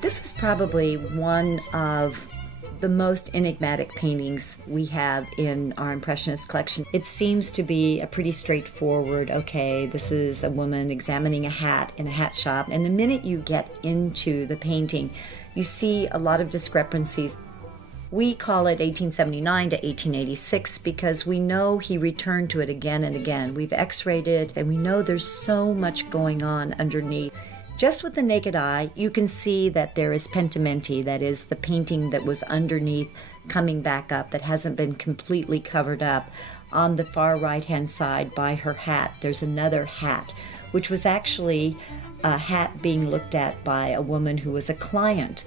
This is probably one of the most enigmatic paintings we have in our Impressionist collection. It seems to be a pretty straightforward, okay, this is a woman examining a hat in a hat shop, and the minute you get into the painting, you see a lot of discrepancies. We call it 1879 to 1886 because we know he returned to it again and again. We've x-rayed it, and we know there's so much going on underneath. Just with the naked eye, you can see that there is pentimenti, that is the painting that was underneath coming back up, that hasn't been completely covered up. On the far right-hand side by her hat, there's another hat, which was actually a hat being looked at by a woman who was a client.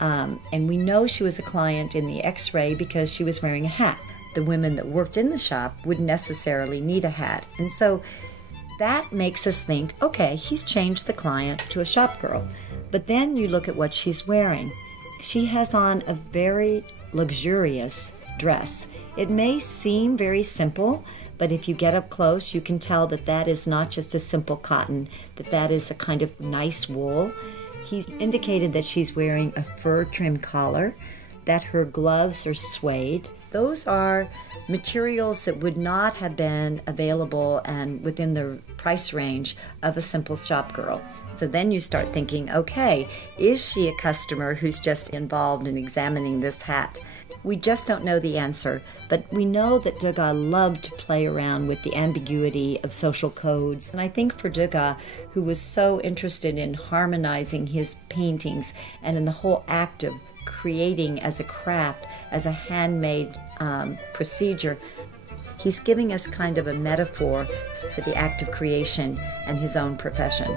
And we know she was a client in the x-ray because she was wearing a hat. The women that worked in the shop wouldn't necessarily need a hat. And so that makes us think, okay, he's changed the client to a shop girl. But then you look at what she's wearing. She has on a very luxurious dress. It may seem very simple, but if you get up close, you can tell that that is not just a simple cotton, that that is a kind of nice wool. He's indicated that she's wearing a fur trim collar, that her gloves are suede. Those are materials that would not have been available and within the price range of a simple shop girl. So then you start thinking, okay, is she a customer who's just involved in examining this hat? We just don't know the answer, but we know that Degas loved to play around with the ambiguity of social codes. And I think for Degas, who was so interested in harmonizing his paintings and in the whole act of creating as a craft, as a handmade procedure, he's giving us kind of a metaphor for the act of creation and his own profession.